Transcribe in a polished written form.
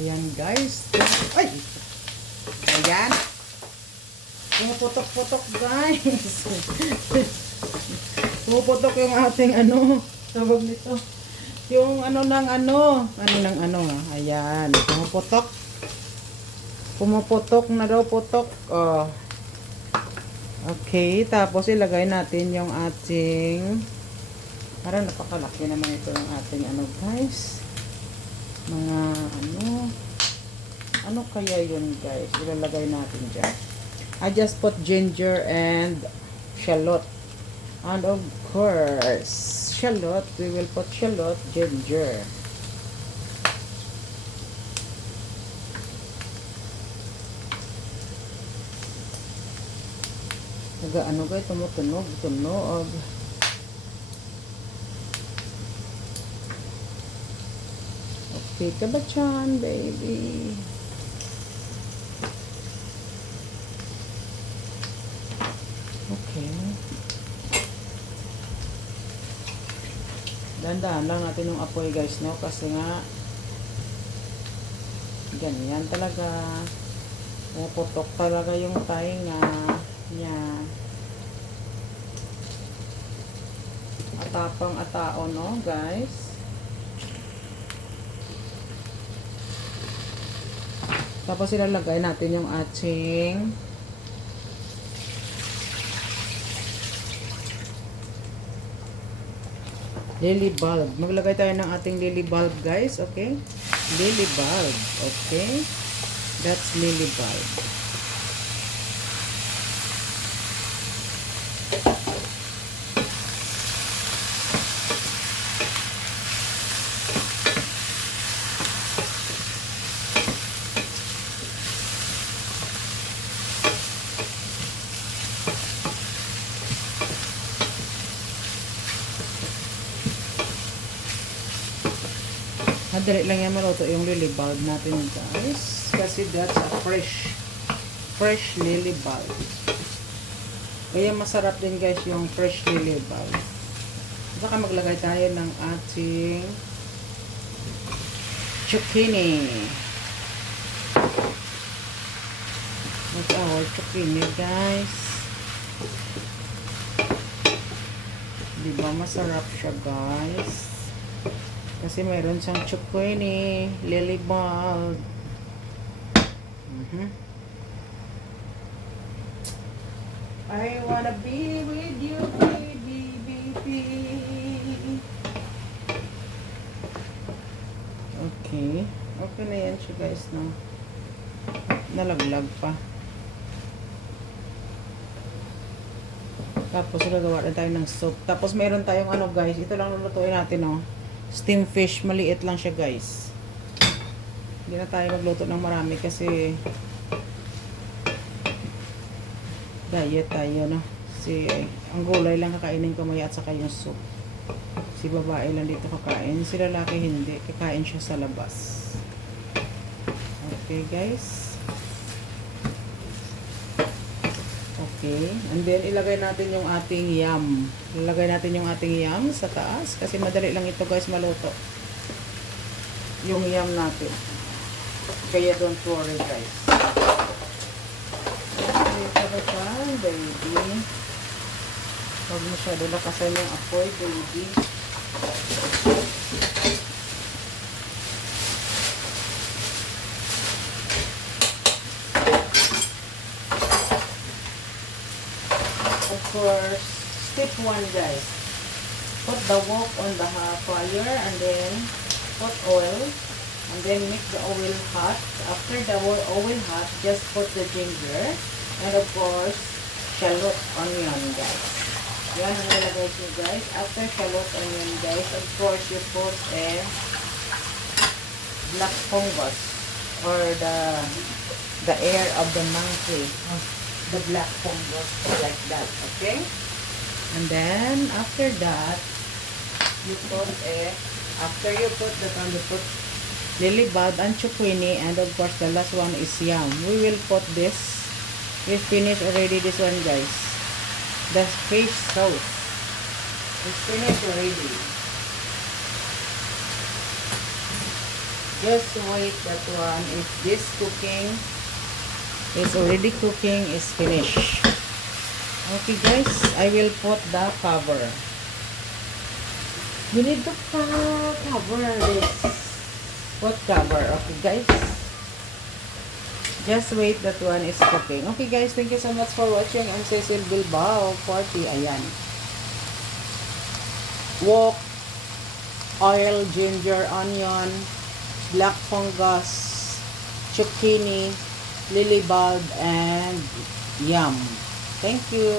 Ayan guys. Ay! Ayan. Pumuputok-putok guys. Pumuputok yung ating tawag nito. Yung ayan. Pumuputok. Pumuputok na daw putok. Oh. Okay, tapos ilagay natin yung ating, parang napakalaki naman ito ng ating guys. Mga ano kaya yun guys? Ilalagay natin dyan. I just put ginger and shallot. And of course, shallot. We will put shallot, ginger. Guys, tumutunog. Okay ka ba dyan, baby? Okay. Dandahan lang natin yung apoy guys, no? Kasi nga ganyan talaga. Puputok talaga yung tainga niya. Atapang atao, no guys? Tapos ilalagay natin yung ating lily bulb. Maglagay tayo ng ating lily bulb guys, okay? Lily bulb, okay? That's lily bulb. Madali lang yan maluto yung lily bulb natin guys. Kasi that's a fresh lily bulb. Kaya masarap din guys yung fresh lily bulb. Saka maglagay tayo ng ating zucchini. That's our zucchini guys. Diba masarap siya guys? Kasi mayroon siyang zucchini, lily bulb. I wanna be with you, baby, baby. Okay. Okay na yan siya guys, no? Nalaglag pa. Tapos gagawa na tayo ng soup. Tapos mayroon tayong guys, ito lang lulutuin natin, no? Steam fish, maliit lang siya guys. Hindi na tayo magluto ng marami kasi diet tayo, no? Ang gulay lang kakainin ko maya at saka yung soup. Si babae lang dito kakain, si lalaki hindi, kakain siya sa labas. Okay guys. Okay, and then ilagay natin yung ating yam. Ilagay natin yung ating yam sa taas kasi madali lang ito guys maluto. Yung yam natin. Kaya don't worry guys. Ito ba siya, baby? Huwag masyado lakasan yung apoy, baby. Of course, step 1 guys, put the wok on the fire and then put oil and then make the oil hot. After the oil hot, just put the ginger and of course shallot onion guys. Yan ang nilagay nyo guys. After shallot onion guys, of course you put black fungus or the air of the monkey. The black fungus like that, okay? And then after that, you put after you put lily bulb and zucchini, and of course the last one is yam. We will put this. We finished already this one guys. The fish sauce. We finished already. Just wait that one. If this cooking is already cooking, is finished. Okay guys, I will put the cover. We need to cover this. Put cover. Okay guys. Just wait that one is cooking. Okay guys, thank you so much for watching. I'm Cecil Bilbao 40. Ayan. Wok, oil, ginger, onion, black fungus, zucchini, lily bulb, and yam. Thank you.